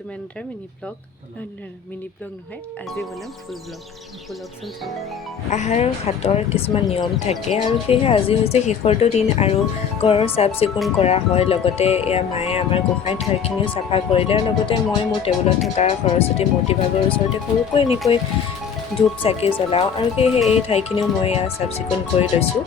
to my another mini vlog. No, mini vlog নহয় আজি বনাম ফুল vlog চোন চাওঁ আহাৰৰ হাতৰ কিছুমান নিয়ম থাকে আৰু সেয়ে আজি হৈছে শেষৰটো দিন আৰু ঘৰৰ চাফ চিকুণ কৰা হয় লগতে এয়া মায়ে আমাৰ গোসাঁই ঠাইখিনিও চাফা কৰিলে আৰু লগতে মই মোৰ টেবুলত থকা সৰস্বতী মূৰ্তিভাগৰ ওচৰতে সৰুকৈ এনেকৈ ধূপ চাকি জ্বলাওঁ আৰু সেয়েহে এই ঠাইখিনিও মই চাফ চিকুণ কৰি লৈছোঁ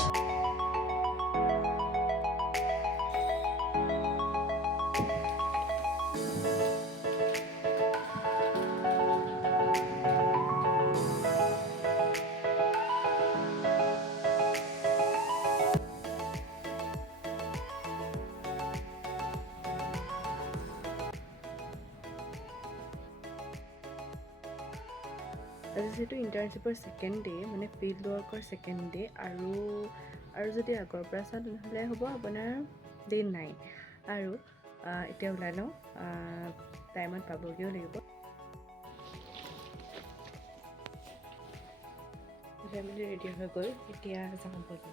আজি যেহেতু ইণ্টাৰ্ণশ্বিপৰ ছেকেণ্ড ডে মানে ফিল্ড ৱৰ্কৰ ছেকেণ্ড ডে আৰু যদি আগৰ পৰা চাওঁ তেনেহ'লে হ'ব আপোনাৰ ডে 9 আৰু এতিয়া ওলাই লওঁ টাইমত পাবগৈও লাগিব ফেমিলি ৰেডি হৈ গ'ল এতিয়া যাওঁ বলি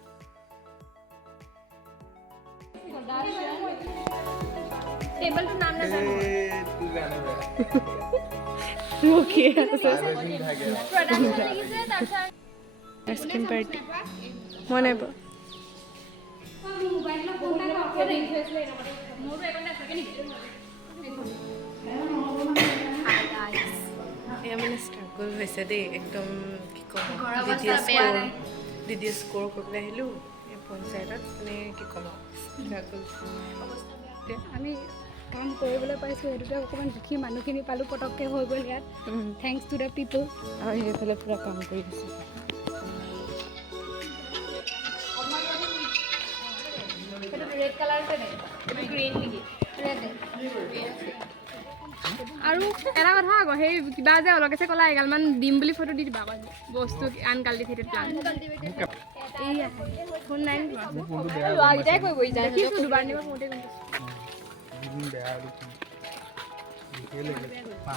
টেবলটোৰ নাম নাজানো Okay, Skin party. Mone ba? এই মানে স্ট্ৰাগল হৈছে দেই একদম কি ক'ম দিদি স্ক'ৰ কৰিবলৈ আহিলোঁ এই পঞ্চায়তত মানে কি ক'ম স্ট্ৰাগল আমি কাম কৰিবলৈ পাইছোঁ সেইটোতে অকণমান দুখী মানুহখিনি পালোঁ পটককৈ হৈ গ'ল ইয়াত থেংকছ টু দ্য পিপল আৰু সেইফালে পূৰা কাম কৰি দিছোঁ ৰেড কালাৰতে গ্ৰীণ নেকি আৰু এটা কথা আকৌ সেই কিবা যে অলগেছে ক'লা এগালমান দিম বুলি ফটো দি দিবা আকৌ বস্তু আনকাল্টিভেটেড প্লান্ট এইয়া ফোন নাই লোৱাকেইটাই কৰিব দেখিছোঁ দুবাৰ নিবা কওঁতে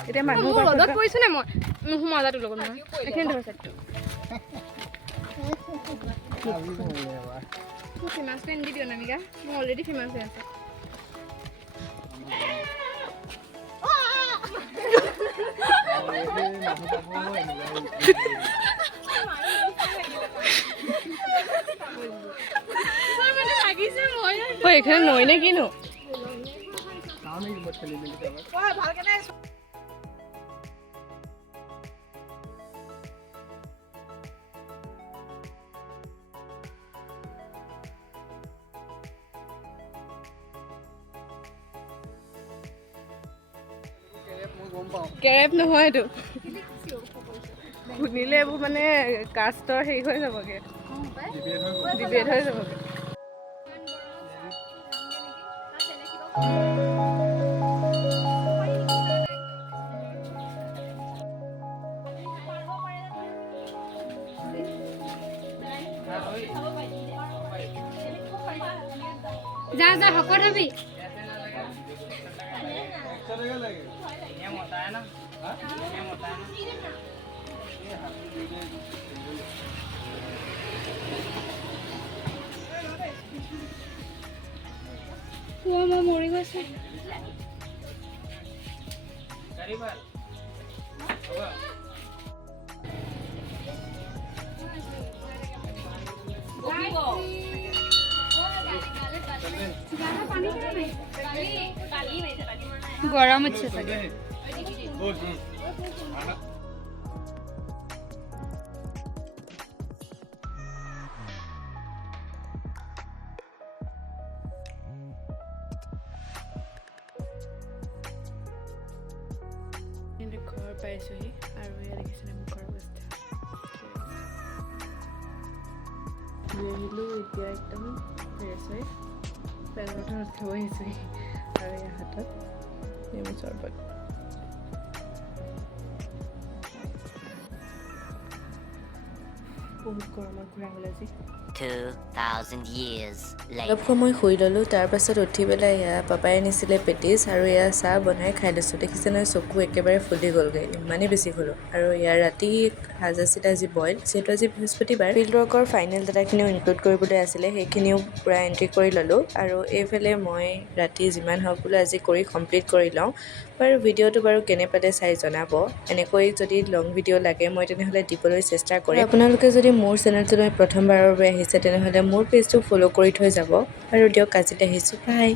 এতিয়া মানুহ ৰ'দত পৰিছোঁ নে মই মজাটো লগত মই এইখিনি ধৰ চাইটো ফেমাছ পেন দি দিওঁ নামিকা মই অলৰেডি ফেমাছ হৈ আছে এখানে নয় না কিনো কেৰেপ নহয় এইটো শুনিলে এইবোৰ মানে কাষ্টৰ হেৰি হৈ যাবগে ডিবেট হৈ যাবগে যা যা হকত হবি মই মৰি গৈছে গৰম হচ্ছে ঘৰ পাইছোহি আৰু ইয়াত দেখিছেনে মুখৰ অৱস্থা আহিলোঁ এতিয়া একদম ফ্ৰেছ হৈ পেনত খাব আহিছোহি আৰু ইয়াৰ হাতত নেমু চৰবত বহুত গৰমত ঘূৰা হ'ল আজি 2,000 years অলপ later. সময় শুই ল'লোঁ তাৰপাছত উঠি পেলাই এয়া পাপাই আনিছিলে পেটিছ আৰু এয়া চাহ বনাই খাই লৈছোঁ দেখিছে নহয় চকু একেবাৰে ফুলি গ'লগৈ ইমানেই বেছি হ'লোঁ আৰু ইয়াৰ ৰাতি সাজ আছিলে আজি বইল যিহেতু আজি বৃহস্পতিবাৰ ফিল্ড ৱৰ্কৰ ফাইনেল ডাটাখিনিও ইনক্লুড কৰিবলৈ আছিলে সেইখিনিও পূৰা এণ্ট্ৰি কৰি ল'লোঁ আৰু এইফালে মই ৰাতি যিমান হওক বোলো আজি কৰি কমপ্লিট কৰি লওঁ বাৰু ভিডিঅ'টো বাৰু কেনে পালে চাই জনাব এনেকৈ যদি লং ভিডিঅ' লাগে মই তেনেহ'লে দিবলৈ চেষ্টা কৰিম আপোনালোকে যদি মোৰ চেনেলটোলৈ প্ৰথমবাৰৰ বাবে আহিছে তেনেহ'লে মোৰ পেজটো ফ'ল' কৰি থৈ যাব আৰু দিয়ক আজিলৈ আহিছোঁ বাই